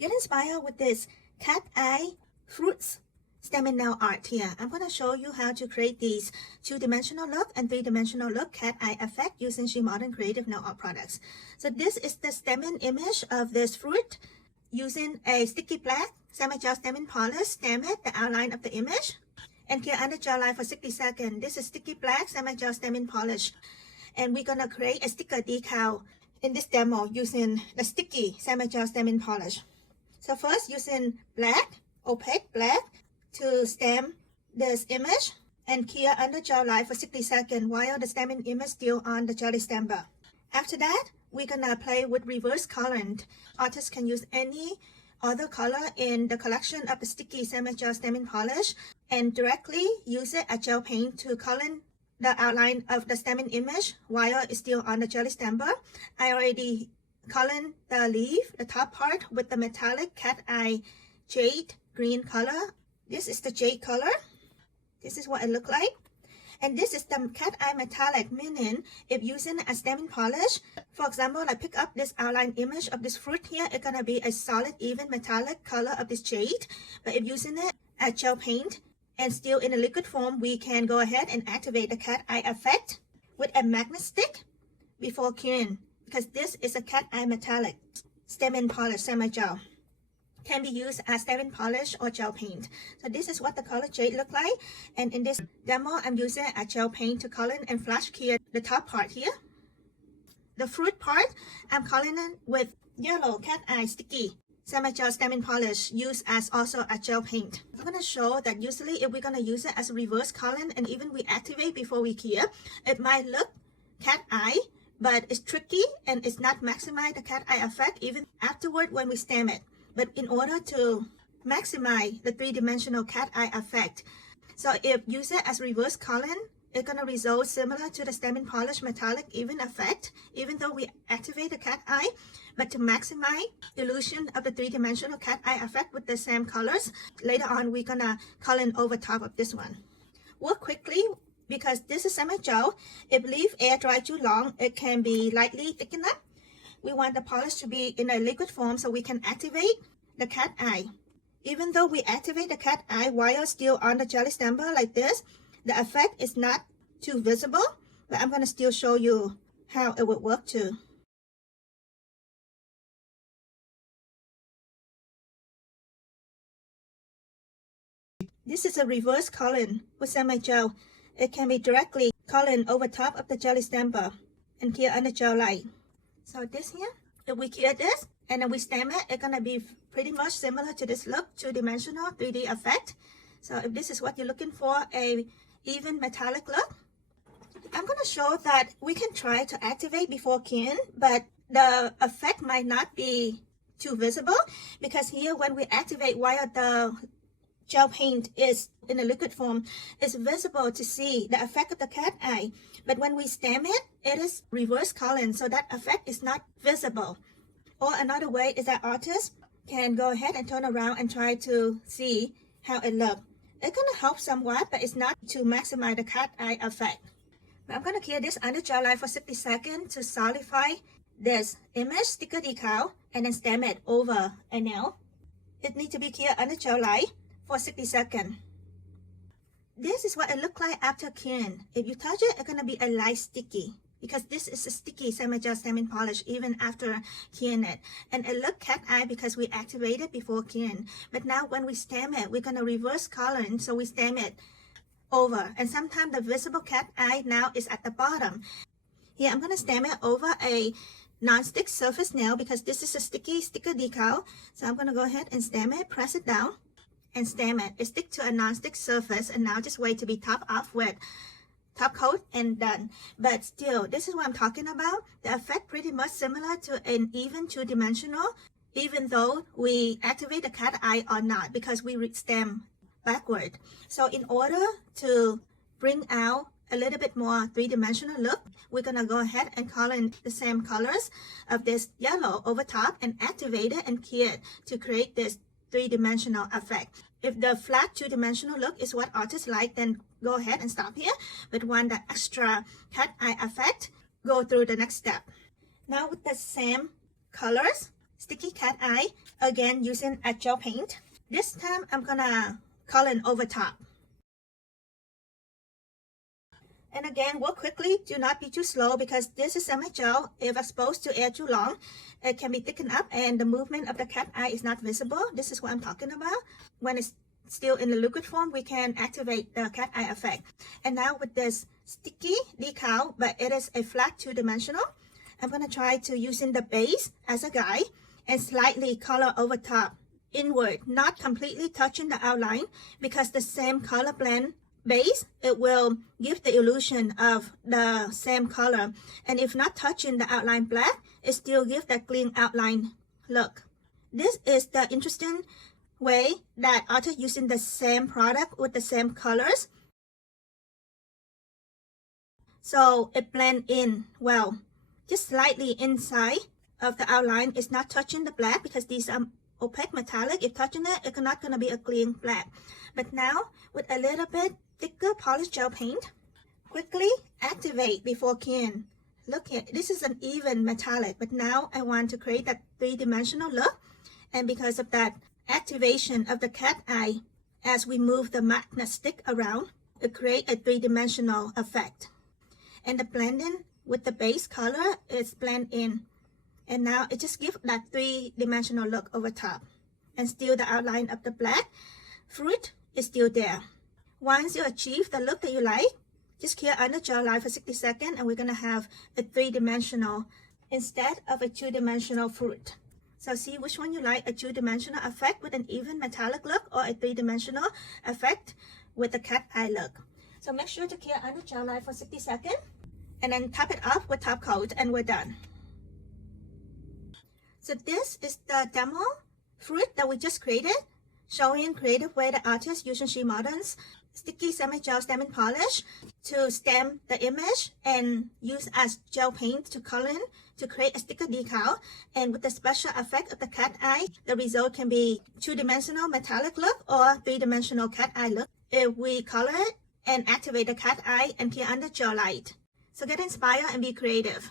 Get inspired with this cat eye fruits stem and nail art here. I'm going to show you how to create these two-dimensional look and three-dimensional look cat eye effect using SheModern creative nail art products. So this is the stem and image of this fruit using a sticky black semi-gel stem and polish. Stem it, the outline of the image, and clear under gel line for 60 seconds. This is sticky black semi-gel stem and polish. And we're going to create a sticker decal in this demo using the sticky semi-gel stem and polish. So first, using black, opaque black, to stem this image and clear under gel line for 60 seconds while the stem and image still on the jelly stamper. After that, we're gonna play with reverse coloring. Artists can use any other color in the collection of the sticky semi-gel stem and polish and directly use it as gel paint to color the outline of the stem and image while it's still on the jelly stamper. I already colored the leaf, the top part, with the metallic cat eye jade green color. This is the jade color. This is what it looks like. And this is the cat eye metallic, meaning if using a stem and polish, for example, I pick up this outline image of this fruit here, it's gonna be a solid, even metallic color of this jade. But if using it as gel paint and still in a liquid form, we can go ahead and activate the cat eye effect with a magnet stick before curing, because this is a cat eye metallic stem and polish semi-gel. Can be used as stem and polish or gel paint. So this is what the color jade look like. And in this demo, I'm using a gel paint to color and flash clear the top part here. The fruit part, I'm coloring it with yellow cat eye sticky semi-gel stem and polish used as also a gel paint. I'm going to show that usually if we're going to use it as a reverse coloring and even we activate before we clear, it might look cat eye, but it's tricky and it's not maximize the cat eye effect even afterward when we stem it. But in order to maximize the three-dimensional cat eye effect, so if use it as reverse coloring, it's gonna result similar to the stem and polish metallic even effect, even though we activate the cat eye. But to maximize illusion of the three-dimensional cat eye effect with the same colors, later on we're gonna color over top of this one. Work quickly, because this is semi-gel. If leave air dry too long, it can be lightly thickened up. We want the polish to be in a liquid form so we can activate the cat eye. Even though we activate the cat eye while still on the jelly stamper like this, the effect is not too visible, but I'm going to still show you how it would work too. This is a reverse coloring with semi-gel. It can be directly colored over top of the jelly stamper and clear under gel light. So this here, if we clear this and then we stamp it, it's gonna be pretty much similar to this look, two-dimensional 3D effect. So if this is what you're looking for, a even metallic look, I'm gonna show that we can try to activate before curing, but the effect might not be too visible, because here when we activate while the gel paint is in a liquid form, it's visible to see the effect of the cat eye. But when we stamp it, it is reverse coloring, so that effect is not visible. Or another way is that artists can go ahead and turn around and try to see how it looks. It's gonna help somewhat, but it's not to maximize the cat eye effect. But I'm gonna clear this under gel line for 60 seconds to solidify this image sticker decal and then stamp it over a nail. It needs to be clear under gel line for 60 seconds. This is what it looks like after curing. If you touch it, it's gonna be a light sticky, because this is a sticky semi-gel stem and polish even after curing it. And it looks cat eye because we activated before curing. But now when we stamp it, we're gonna reverse coloring, so we stamp it over. And sometimes the visible cat eye now is at the bottom. Here I'm gonna stamp it over a non-stick surface nail because this is a sticky sticker decal. So I'm gonna go ahead and stamp it, press it down, and stamp it. It sticks to a non-stick surface, and now just wait to be topped off with top coat and done. But still, this is what I'm talking about. The effect pretty much similar to an even two-dimensional, even though we activate the cat eye or not, because we stamp backward. So in order to bring out a little bit more three-dimensional look, we're gonna go ahead and color in the same colors of this yellow over top and activate it and key it to create this three-dimensional effect. If the flat two-dimensional look is what artists like, then go ahead and stop here. But want the extra cat eye effect, go through the next step. Now with the same colors, sticky cat eye, again using a gel paint. This time I'm gonna color over top. And again, work quickly, do not be too slow because this is semi-gel. If exposed to air too long, it can be thickened up and the movement of the cat eye is not visible. This is what I'm talking about. When it's still in the liquid form, we can activate the cat eye effect. And now with this sticky decal, but it is a flat two-dimensional, I'm gonna try to using the base as a guide and slightly color over top inward, not completely touching the outline because the same color blend base, it will give the illusion of the same color, and if not touching the outline black, it still gives that clean outline look. This is the interesting way that artists using the same product with the same colors, so it blends in well. Just slightly inside of the outline is not touching the black because these are opaque metallic. If touching it, it's not going to be a clean black. But now with a little bit thicker polished gel paint, quickly activate before keying. Look at this is an even metallic, but now I want to create that three-dimensional look, and because of that activation of the cat eye as we move the magnet stick around, it creates a three-dimensional effect. And the blending with the base color is blend in, and now it just gives that three-dimensional look over top, and still the outline of the black fruit is still there. Once you achieve the look that you like, just cure under gel light for 60 seconds and we're going to have a three-dimensional instead of a two-dimensional fruit. So see which one you like, a two-dimensional effect with an even metallic look or a three-dimensional effect with a cat eye look. So make sure to cure under gel light for 60 seconds and then top it up with top coat and we're done. So this is the demo fruit that we just created, showing creative way the artist using SheModern's sticky semi-gel stamping polish to stamp the image and use as gel paint to color in to create a sticker decal. And with the special effect of the cat eye, the result can be two-dimensional metallic look or three-dimensional cat eye look if we color it and activate the cat eye and cure under gel light. So get inspired and be creative.